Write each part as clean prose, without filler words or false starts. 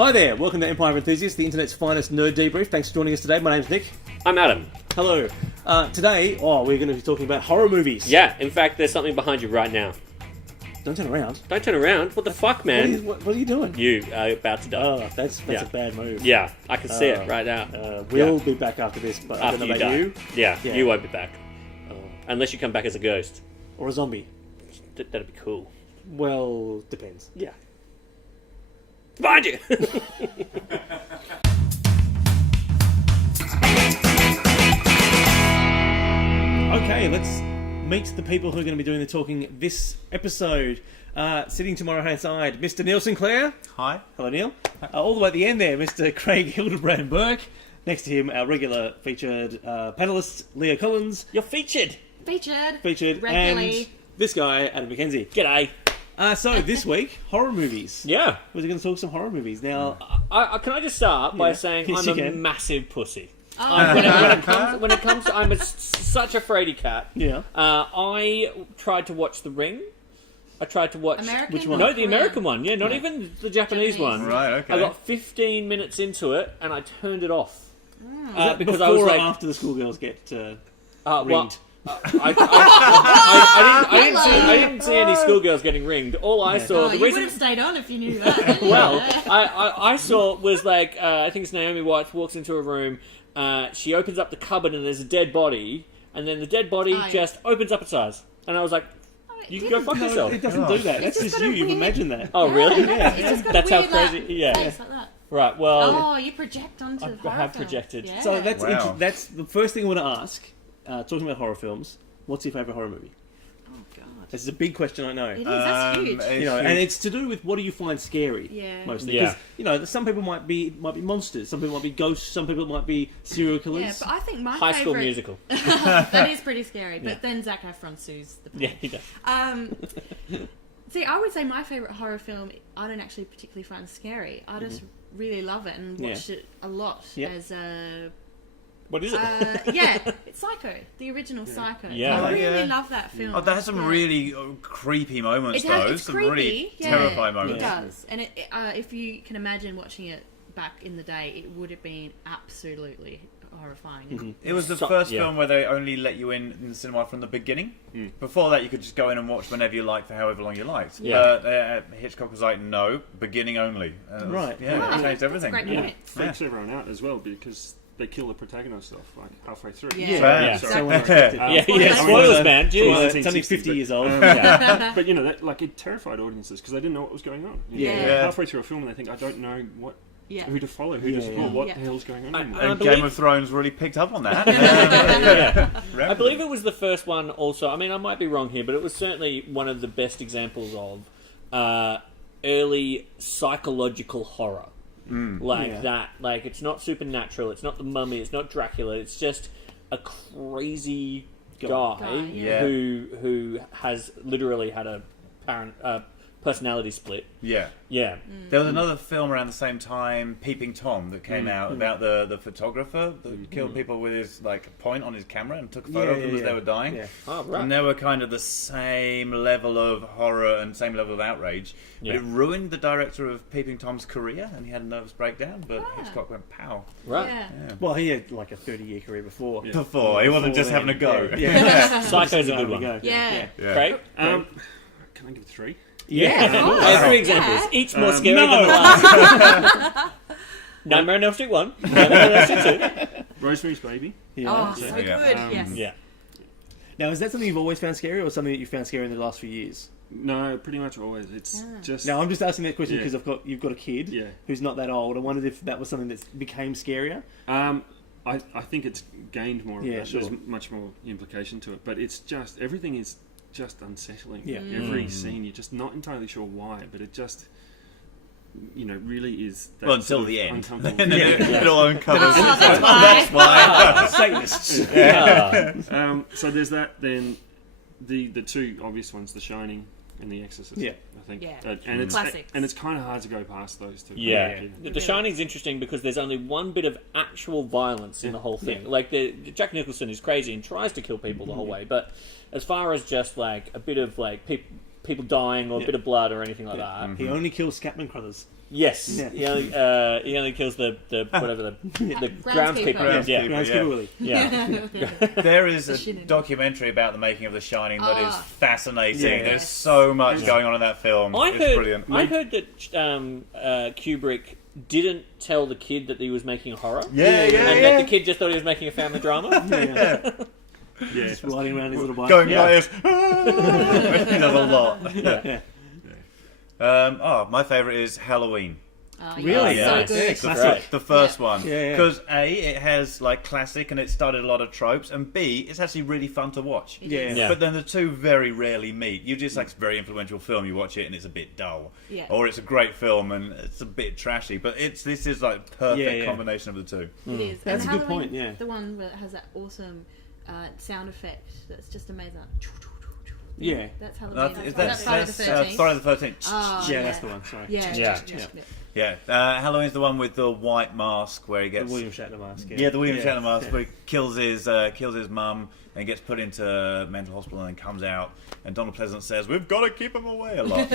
Hi there, welcome to Empire of Enthusiasts, the internet's finest nerd debrief. Thanks for joining us today. My name's Nick. I'm Adam. Hello. Today, we're going to be talking about horror movies. Yeah, in fact, there's something behind you right now. Don't turn around. Don't turn around. What the fuck, man? What are you doing? You are about to die. Oh, that's a bad move. Yeah, I can see it right now. We'll be back after this, but I don't know about you. Yeah, you won't be back. Unless you come back as a ghost. Or a zombie. That'd be cool. Well, depends. Yeah. Behind you! Okay, let's meet the people who are going to be doing the talking this episode. Sitting to my right-hand side, Mr. Neil Sinclair. Hi. Hello, Neil. All the way at the end there, Mr. Craig Hildebrand Burke. Next to him, our regular featured panelists, Leah Collins. You're featured! Featured. Regularly. And this guy, Adam McKenzie. G'day. So, this week, horror movies. Yeah. We're going to talk some horror movies. Now, Can I just start by saying Yes, I'm you a can. massive pussy. Oh. When it comes to, I'm such a fraidy cat. Yeah. I tried to watch The Ring. I tried to watch... American Which one? or No, the Korean? American one. Yeah, not even the Japanese one. Right, okay. I got 15 minutes into it and I turned it off. is that because before I was or like... after the schoolgirls get well, ringed? I didn't see any schoolgirls getting ringed. All I saw... Oh, the you reason, would have stayed on if you knew that. well, I saw was like... I think it's Naomi Watts walks into a room. She opens up the cupboard and there's a dead body. And then the dead body just opens up its eyes. And I was like... You can go fuck yourself. It doesn't do that. That's just just got you. a You've weird- imagined that. Oh, really? Yeah. It's just got That's a how weird, crazy... Yeah. face like that. Right, well... Oh, you project onto I horror have film. projected. Yeah. So that's Wow. that's the first thing I want to ask. Talking about horror films, what's your favourite horror movie? Oh god, This is a big question, I know. it is. That's huge. You know, and it's to do with what do you find scary, Yeah. mostly. Yeah. Because you know, some people might be monsters, some people might be ghosts, some people might be serial killers. Yeah, but I think my High School favourite... Musical. that is pretty scary. But Yeah. then Zac Efron sues the Yeah, he does. See, I would say my favourite horror film, I don't actually particularly find scary. I just really love it and watched it a lot Yep. as a... What is it? it's Psycho, the original Psycho. Yeah. I really Yeah. love that film. Oh, that has some Yeah. really creepy moments, It's some creepy, really yeah, terrifying It moments. does, and if you can imagine watching it back in the day, it would have been absolutely horrifying. It was the So- first yeah. film where they only let you in the cinema from the beginning. Before that, you could just go in and watch whenever you liked for however long you liked. Yeah. Hitchcock was like, no, beginning only. Right. Yeah, Wow, it changed that's a everything. great Yeah. point. Freaks everyone out as well because they kill the protagonist off like halfway through. Yeah. Yeah. So Exactly. unexpected. Yeah, Spoilers. spoilers, man. Well, Jeez. it's only 50 years old. Yeah. But you know, that, like it terrified audiences because they didn't know what was going on. You know, Yeah. they're Yeah. halfway through a film and they think, I don't know who to follow, who to support, what Yeah. the hell's going on. I anymore. And believe- Game of Thrones really picked up on that. I believe it was the first one also. I mean, I might be wrong here, but it was certainly one of the best examples of early psychological horror. Yeah. That. Like, it's not supernatural, it's not the Mummy, it's not Dracula, it's just a crazy guy yeah. who has literally had a personality split. Yeah. Yeah. There was another film around the same time, Peeping Tom, that came out about the photographer that killed people with his point on his camera and took a photo of them as they were dying. Yeah. Oh, right. And they were kind of the same level of horror and same level of outrage. Yeah. But it ruined the director of Peeping Tom's career, and he had a nervous breakdown. But Ah. Hitchcock went pow. Right. Yeah. Well, he had like a 30-year career before. Yeah. Before he wasn't just having a go. Yeah. Psycho's a good Having one. go. Yeah. Craig? Can I give 3? Yeah. Oh, I have 3 yeah. examples, each more scary than the last. Nightmare on Elm Street 1, Nightmare on Elm Street 2. Rosemary's Baby. Yeah. Oh, so Yeah. good. Yes. Yeah. Now, is that something you've always found scary, or something that you found scary in the last few years? No, pretty much always. It's just... Now, I'm just asking that question Yeah. because you've got a kid Yeah. who's not that old. I wondered if that was something that became scarier. I think it's gained more of Yeah, that. sure. There's much more implication to it. But it's just... Everything is just unsettling. Yeah. Every scene, you're just not entirely sure why, but it just... really is... That Well, until sort of the end. uncomfortable- And then it all uncovers. Oh, that's why. Satanists. Yeah. So there's that. Then the 2 obvious ones, The Shining and The Exorcist. Yeah. I think. Yeah. And it's Classics. and it's kind of hard to go past those 2. Yeah. The Shining's interesting because there's only one bit of actual violence in the whole thing. Like, Jack Nicholson is crazy and tries to kill people the whole way, but as far as just, like, a bit of, like, people dying or a bit of blood or anything like that... He only kills Scatman Crothers. Yes, Yeah. he only kills the whatever the groundskeeper. Groundskeeper. Yeah, Groundskeeper Willie. yeah. There is a Shinning. documentary about the making of The Shining that is fascinating. Yeah. There's so much going on in that film. It's brilliant. I heard that Kubrick didn't tell the kid that he was making a horror. Yeah, And that the kid just thought he was making a family drama. Yeah, Just riding around his little bike. Going Yeah. like this. He does a lot. Yeah. My favourite is Halloween. Oh, Really? yeah. Nice. So good. Yeah, classic. Right. The first one. Yeah. Because A, it has like classic and it started a lot of tropes, and B, it's actually really fun to watch. Yeah. Yeah. But then the two very rarely meet. You just like it's a very influential film, you watch it and it's a bit dull. Yeah. Or it's a great film and it's a bit trashy. But this is like perfect combination of the two. It is. That's And a good Halloween, point, yeah. The one that has that awesome sound effect that's just amazing. Yeah. That's Halloween. Is That's Friday the 13th. Friday the 13th. Oh, Yeah, that's the one. Sorry. Yeah. Yeah. Yeah. Halloween's the one with the white mask where he The gets... William Shatner mask. Yeah, the William Shatner mask Yeah. where he kills his mum and gets put into mental hospital and then comes out. And Donald Pleasant says, "We've got to keep him away a lot."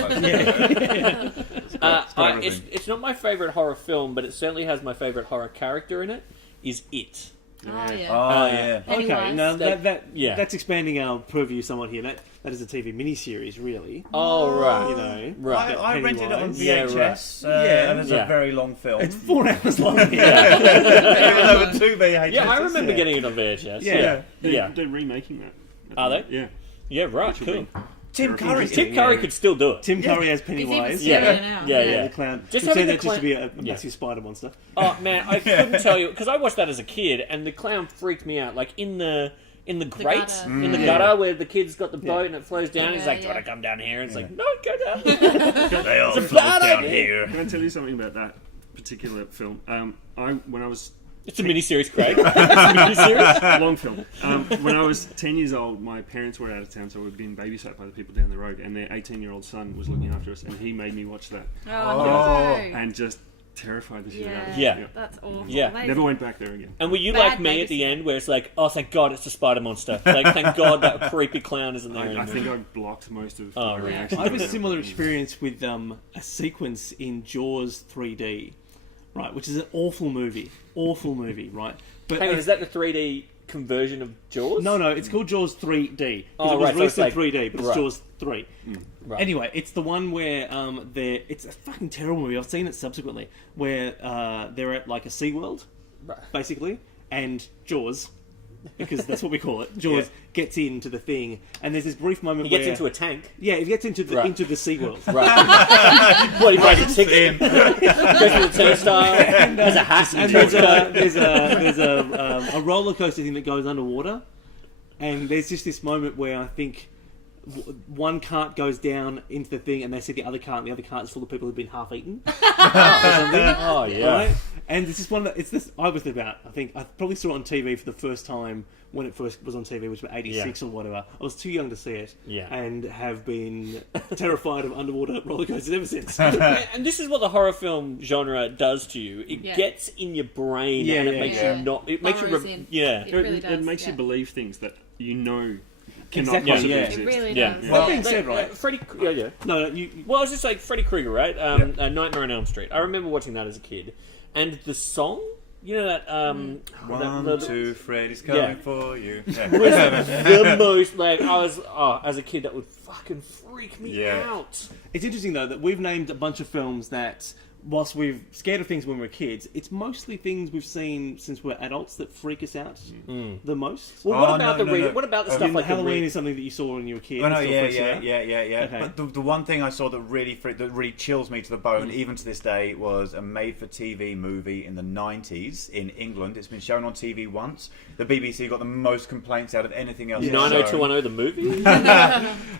It's not my favourite horror film, but it certainly has my favourite horror character in it. Is It? Oh, yeah. Oh, yeah. Okay, Pennywise. now Yeah. that's expanding our purview somewhat here. That is a TV miniseries, really. Oh right, You know, right. I rented it on Pennywise. VHS, Yeah, and it's yeah. a very long film. It's 4 hours long. It was over 2 VHS. Yeah, I remember Yeah. getting it on VHS. Yeah. They're remaking that. Are they? Yeah. Yeah, right. Which will Cool. be Tim Curry. Tim Curry could still do it. Tim Curry as He's Pennywise. even Yeah. sillier now. Yeah. The clown. Just Just having say the that just to be a Yeah. massive spider monster. Oh man, I couldn't tell you because I watched that as a kid, and the clown freaked me out. Like in the grate, gutter. in the gutter where the kid's got the boat and it flows down. Yeah, He's like, "Do you yeah. want to come down here?" And it's like, "No, go down." They all It's a float bad down idea. here. Can I tell you something about that particular film? When I was It's a miniseries, Craig. It's a miniseries. long film. When I was 10 years old, my parents were out of town, so we'd been babysat by the people down the road, and their 18-year-old son was looking after us, and he made me watch that, Oh, no. and just terrified the shit out of me. Yeah. That's awful. Yeah. Amazing. Never went back there again. And were you Bad like me at the babysitter. end, where it's like, "Oh, thank God, it's a spider monster." Like, thank God that creepy clown isn't there I anymore. think I blocked most of Oh, my right. reactions. I have a similar experience with a sequence in Jaws 3D, right? Which is an awful movie, right? But Hang on, is that the 3D conversion of Jaws? No, it's called Jaws 3D. Oh, Because it was right, so released it's like- in 3D, but it's right. Jaws 3. Right. Anyway, it's the one where it's a fucking terrible movie. I've seen it subsequently, where they're at like a SeaWorld, Right. basically, and Jaws, because that's what we call it, Jaws gets into the thing, and there's this brief moment He gets where... into a tank. Yeah, he gets into the Right. into the SeaWorld. Right. What, he buys a ticket? Goes to the turnstile, has a hat And there's a roller coaster thing that goes underwater, and there's just this moment where I think one cart goes down into the thing, and they see the other cart, and the other cart is full of people who've been half eaten. Oh, yeah. Right? And this is one. It's this. I was about. I think I probably saw it on TV for the first time when it first was on TV, which was '86 or whatever. I was too young to see it, and have been terrified of underwater roller coasters ever since. And this is what the horror film genre does to you. It gets in your brain, and it makes you not. It makes you. Burrows in. Yeah. It really It does. makes you believe things that you know cannot Exactly, possibly yeah. exist. It really Yeah. does. That being said, right? Freddy. Yeah. No, Well, I was just like Freddy Krueger, right? Nightmare on Elm Street. I remember watching that as a kid, and the song, you know that 1, 2, Freddy's coming for you. Yeah. the most like I was as a kid that would fucking freak me Yeah. out. It's interesting though that we've named a bunch of films that, whilst we're scared of things when we're kids, it's mostly things we've seen since we're adults that freak us out the most. Well, what about what about the stuff like Halloween the is something that you saw when you were a kid. Oh, no, and still freaks you out? yeah. Okay. But the one thing I saw that really chills me to the bone, even to this day, was a made-for-TV movie in the 90s in England. It's been shown on TV once. The BBC got the most complaints out of anything else. 90210 the movie.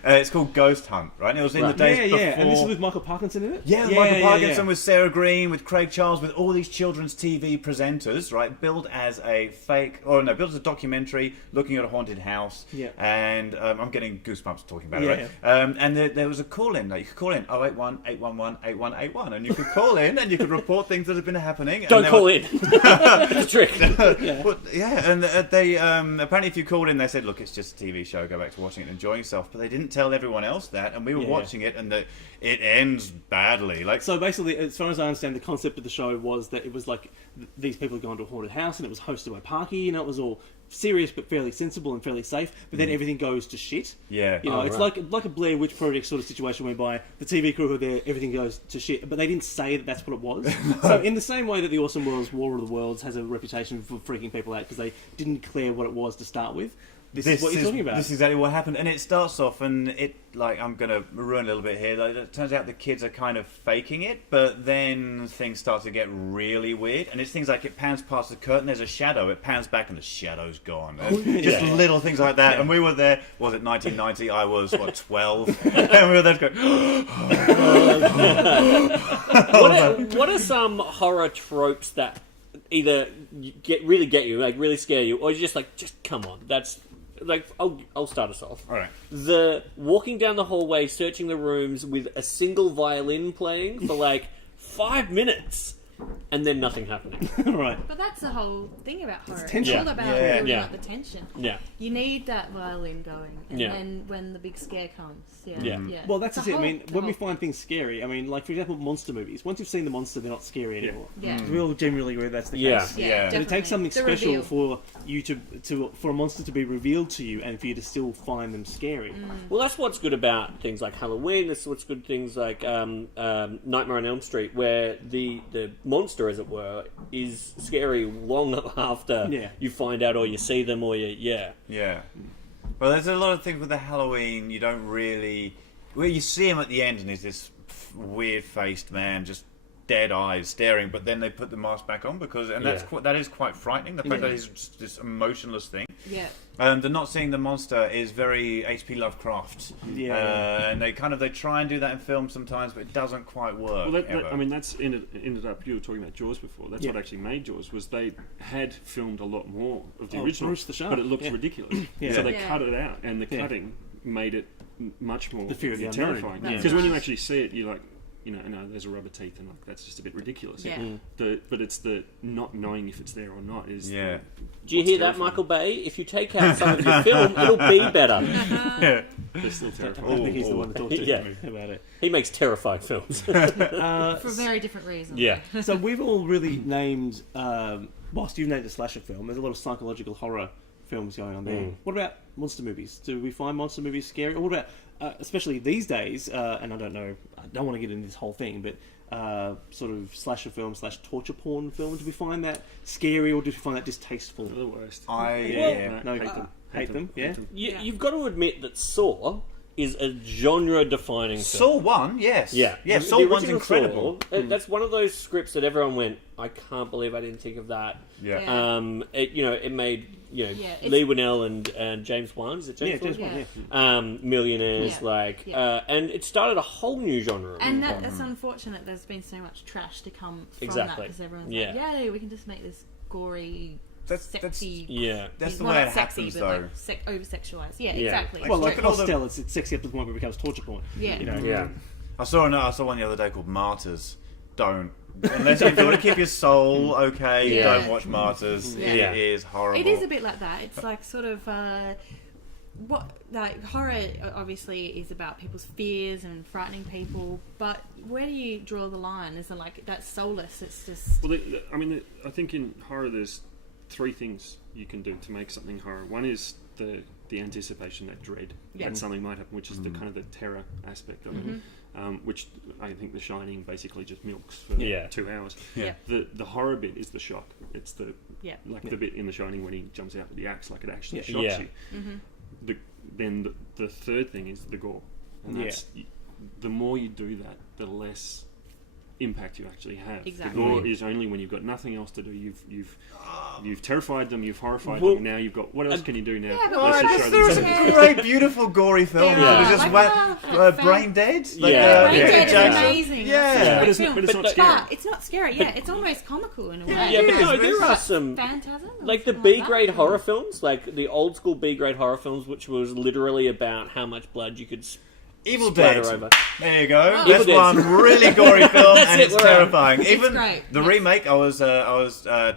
It's called Ghost Hunt, right? And it was in the days before. And this is with Michael Parkinson in it? Michael Parkinson with Sarah Green, with Craig Charles, with all these children's TV presenters, right? Billed as a billed as a documentary looking at a haunted house. Yeah. And I'm getting goosebumps talking about Yeah. it, right? And there was a call-in. Like, you could call in 081 811 8181, and you could call in and you could report things that have been happening. Don't call in. It's a trick. And they apparently if you called in, they said, "Look, it's just a TV show. Go back to watching it and enjoy yourself." But they didn't tell everyone else that, and we were watching it, and it ends badly. Like, So basically, as far far as I understand, the concept of the show was that it was like these people had gone to a haunted house and it was hosted by Parky. You know, it was all serious but fairly sensible and fairly safe. But then everything goes to shit. Yeah. You know, it's like a Blair Witch Project sort of situation whereby the TV crew are there, everything goes to shit. But they didn't say that that's what it was. So in the same way that the Awesome World's War of the Worlds has a reputation for freaking people out because they didn't declare what it was to start with. This is what you're talking about. This is exactly what happened, and it starts off, and it I'm going to ruin a little bit here. Like, it turns out the kids are kind of faking it, but then things start to get really weird, and it's things like it pans past the curtain, there's a shadow, it pans back, and the shadow's gone. Just little things like that, and we were there. Was it 1990? I was 12, and we were there going. What are some horror tropes that either really get you, like really scare you, or you're just like, just come on, that's. Like, I'll start us off. All right. The walking down the hallway, searching the rooms with a single violin playing for like 5 minutes, and then nothing happening. Right. But that's the whole thing about horror. It's tension. all about building up the tension. Yeah. You need that violin going, and then when the big scare comes, yeah. Well, that's It's it. I a mean, whole- when we find things scary, I mean, like for example, monster movies. Once you've seen the monster, they're not scary anymore. Yeah. We all generally agree that's the Yeah. case. Yeah. And it definitely. takes something The special reveal. for you to for a monster to be revealed to you, and for you to still find them scary. Well, that's what's good about things like Halloween. That's what's good things like Nightmare on Elm Street, where the monster, as it were, is scary long after you find out or you see them or Yeah. Well, there's a lot of things with the Halloween you don't really. Well, you see him at the end and he's this weird-faced man, just dead eyes staring. But then they put the mask back on because, and that is quite frightening. The fact that he's just this emotionless thing. Yeah. The not seeing the monster is very H.P. Lovecraft. And they try and do that in films sometimes, but it doesn't quite work. Well, that's ended up. You were talking about Jaws before. That's what actually made Jaws. Was they had filmed a lot more of the original, Bruce the Shark. but it looked ridiculous. So they cut it out, and the cutting made it much more The fear of the unknown. terrifying. Yeah. Because when you actually see it, you're like, no, there's a rubber teeth, and like, that's just a bit ridiculous. Yeah. But it's the not knowing if it's there or not is. Do you hear terrifying. that, Michael Bay? If you take out some of your film, it'll be better. They're still I terrifying. think he's the one to talk to about it. He makes terrifying films. For very different reasons. Yeah. So we've all really named, whilst you've named a slasher film, there's a lot of psychological horror films going on there. What about monster movies? Do we find monster movies scary? Or what about, especially these days, and I don't want to get into this whole thing, but sort of slasher film / torture porn film, do we find that scary or do we find that distasteful? They're the worst. Hate them, yeah? You've got to admit that Saw is a genre-defining film. Saw 1, yes. Yeah. Saw The 1's original incredible. Saw, that's one of those scripts that everyone went, I can't believe I didn't think of that. Yeah. It made it's- Lee Winnell and James Wan. Is it James Wan? James Wan, millionaires, and it started a whole new genre. And that's unfortunate. There's been so much trash to come from that because everyone's like, "Yay, we can just make this gory, sexy." That's the well, way not it sexy, happens, but though. like over-sexualized. Yeah, exactly. Well, Look like at all the- Hostel, it's sexy up to the point where it becomes torture porn. Yeah. You know? Yeah. I saw one the other day called Martyrs. Don't. Unless if you want to keep your soul okay, don't watch Martyrs. Yeah. It is horrible. It is a bit like that. It's like sort of horror obviously is about people's fears and frightening people, but where do you draw the line? Is it like that's soulless? It's just Well, I think in horror there's 3 things you can do to make something horror. One is the anticipation, that dread that something might happen, which is the kind of the terror aspect of it, which I think The Shining basically just milks for 2 hours. Yeah. The horror bit is the shock. It's the bit in The Shining when he jumps out with the axe, like it actually shocks you. Then the third thing is the gore, and that's the more you do that, the less impact you actually have. Exactly. The gore is only when you've got nothing else to do. You've terrified them, you've horrified them. Now you've got what else can you do now? Yeah, but Let's just show There's them. some great, beautiful, gory films. Yeah. That are just Like, Brain Dead. Brain Dead is Jackson. amazing. Yeah. That's such a But great it's film. not scary. But it's not scary. Yeah, it's almost comical in a way. Yeah, but no, there are some Phantasm, or like the something B like grade that. horror films, like the old school B grade horror films, which was literally about how much blood you could Evil splatter Dead. over. There you go. Evil That's Dead. one really gory film, That's and it, it's we're terrifying. It's Even great. the remake, I was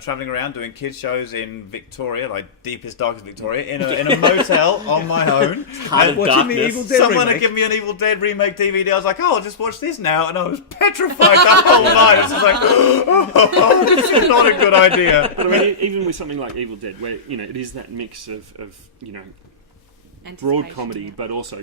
traveling around doing kids shows in Victoria, like deepest, darkest Victoria, in a motel on my own. And watching the Evil Dead Someone remake. had given me an Evil Dead remake DVD. I was like, oh, I'll just watch this now, and I was petrified the whole night. It was just like, oh, this is not a good idea. But I mean, even with something like Evil Dead, where it is that mix of broad comedy, but also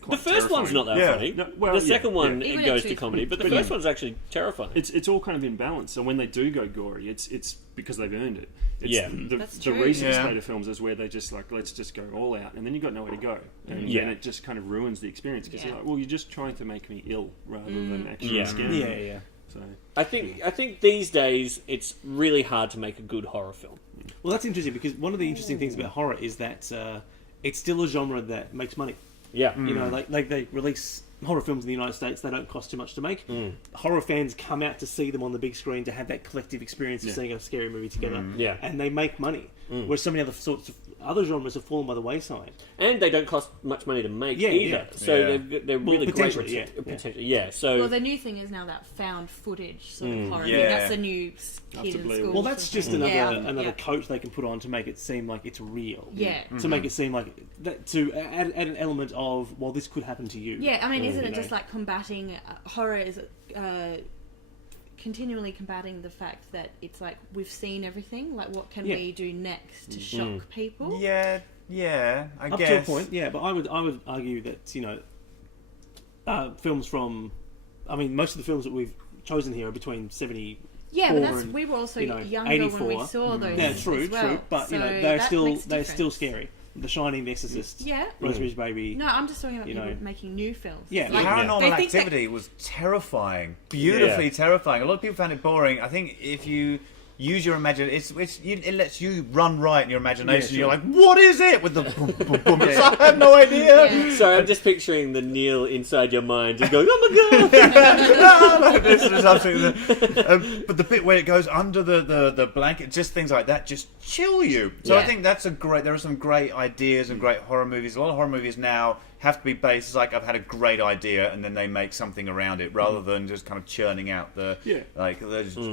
quite The first one's not that Yeah. funny. No, well, the yeah, second one Even it at goes to 2's comedy, but the But first one's actually terrifying. It's all kind of in balance. So when they do go gory, it's because they've earned it. It's Yeah. the That's the true. recent Yeah. state of films is where they just like, let's just go all out, and then you've got nowhere to go, and Yeah. then it just kind of ruins the experience because Yeah. you're like, well, you're just trying to make me ill rather than actually Yeah. scare me. Yeah. So I think these days it's really hard to make a good horror film. Well, that's interesting because one of the interesting things about horror is that it's still a genre that makes money. Yeah. You know, like they release horror films in the United States, they don't cost too much to make. Horror fans come out to see them on the big screen to have that collective experience of seeing a scary movie together. Yeah. And they make money. Whereas so many other sorts of other genres have fallen by the wayside. And they don't cost much money to make Yeah, either. yeah. So Yeah. they're really great. potentially, yeah. Potentially, yeah. So Well, the new thing is now that found footage sort of horror. Yeah. That's the new kid in Unbelievable. school. Well, that's just another Yeah. coat they can put on to make it seem like it's real. Yeah. To make it seem like to add an element of, well, this could happen to you. Yeah, I mean, isn't it you just know. like combating horror? Is continually combating the fact that it's like we've seen everything. Like, what can Yeah. we do next to shock people? Yeah, I Up guess. to a point, yeah. But I would argue that films from, I mean, most of the films that we've chosen here are between 70. Yeah, but and, we were also you know, younger 84. when we saw those. Yeah, true, as well. But So they're that still makes a they're still difference. scary. The Shining, The Exorcist, Yeah. Rosemary's Baby. No, I'm just talking about You people know. making new films. Yeah. Like, Paranormal they think that- Activity was terrifying, beautifully terrifying. A lot of people found it boring. I think if you use your imagination, it lets you run right in your imagination. Yeah, You're sure. like, what is it? With the boom, boom, boom. It's like, I have no idea. Yeah. So I'm just picturing the Neil inside your mind and going, "Oh my god!" This is absolutely. But the bit where it goes under the blanket, just things like that, just chill you. So I Yeah. think that's there are some great ideas and great horror movies. A lot of horror movies now have to be based. It's like, I've had a great idea, and then they make something around it, rather than just kind of churning out the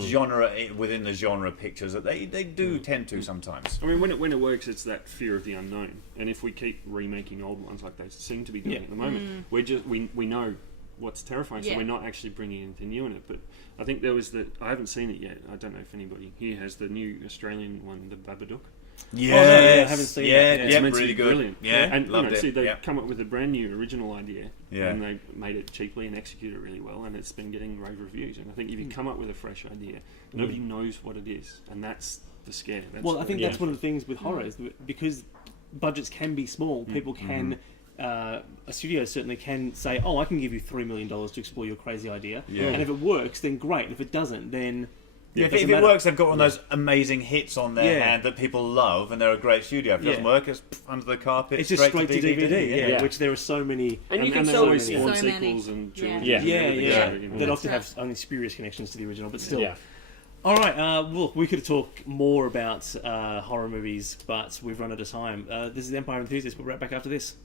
genre within the genre pictures that they do tend to sometimes. I mean, when it works, it's that fear of the unknown. And if we keep remaking old ones like they seem to be doing at the moment, we know what's terrifying, so Yeah. we're not actually bringing anything new in it. But I think there was I haven't seen it yet. I don't know if anybody here has the new Australian one, The Babadook. Yeah, I haven't seen that. It's Yeah, meant to really be good. brilliant. Yeah, and loved it. See, they've Yeah. come up with a brand new original idea, Yeah. and they made it cheaply and executed it really well, and it's been getting rave reviews. And I think if you come up with a fresh idea, nobody knows what it is, and that's the scare. Well, I think that's one of the things with horror is that because budgets can be small, people can. A studio certainly can say, "Oh, I can give you $3 million to explore your crazy idea," and if it works, then great. If it doesn't, then Yeah, it if doesn't it matter. works, they've got one of those amazing hits on their hand that people love, and they're a great studio. If it doesn't Yeah. work, it's under the carpet. It's just straight to DVD, Yeah. which there are so many. And you can and they sell always it. spawn So many. sequels and Yeah. trilogies. Yeah. and Yeah, everything, yeah, you know. that That's often right. have only spurious connections to the original, but still. Yeah. All right, well, we could talk more about horror movies, but we've run out of time. This is Empire Enthusiast. We'll be right back after this.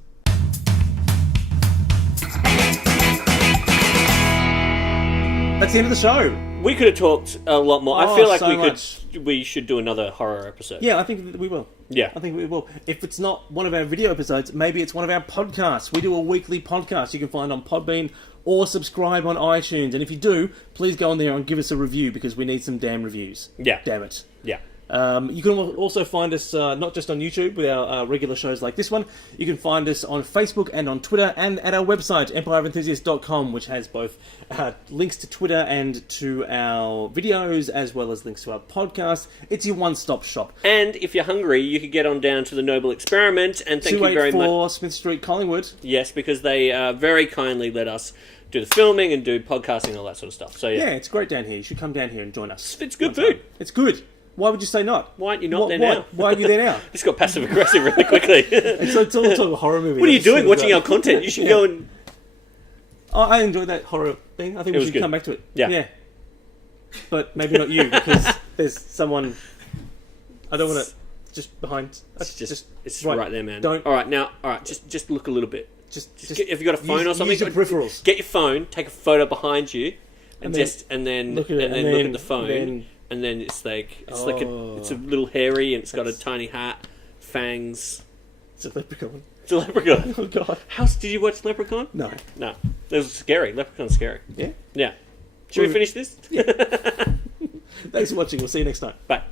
That's the end of the show. We could have talked a lot more. I Oh, feel like so we should do another horror episode. Yeah, I think that we will. Yeah. I think we will. If it's not one of our video episodes, maybe it's one of our podcasts. We do a weekly podcast you can find on Podbean or subscribe on iTunes. And if you do, please go on there and give us a review because we need some damn reviews. Yeah. Damn it. Yeah. You can also find us not just on YouTube with our regular shows like this one. You can find us on Facebook and on Twitter and at our website, empireofenthusiasts.com, which has both links to Twitter and to our videos, as well as links to our podcast. It's your one-stop shop. And if you're hungry, you could get on down to the Noble Experiment. And thank you very much. 284 Smith Street, Collingwood. Yes, because they very kindly let us do the filming and do podcasting and all that sort of stuff. So Yeah, it's great down here. You should come down here and join us. It's good one food. time. It's good. Why would you say not? Why aren't you not there now? Why are you there now? Just got passive aggressive really quickly. It's all talk horror movie. What are you doing watching our content? You should go and... Oh, I enjoyed that horror thing. I think we was should good. come back to it. Yeah. But maybe not you, because there's someone... I don't want to... Just behind... It's just right. right there, man. Don't... All right, just look a little bit. Just if you've got a phone or something, use your peripherals. Get your phone, take a photo behind you, and then look at the phone, and then it's like it's a little hairy, and it's got a tiny hat, fangs. It's a leprechaun. It's a leprechaun. Oh god! Did you watch Leprechaun? No. It was scary. Leprechaun's scary. Yeah. Yeah. Should we finish this? Yeah. Thanks for watching. We'll see you next time. Bye.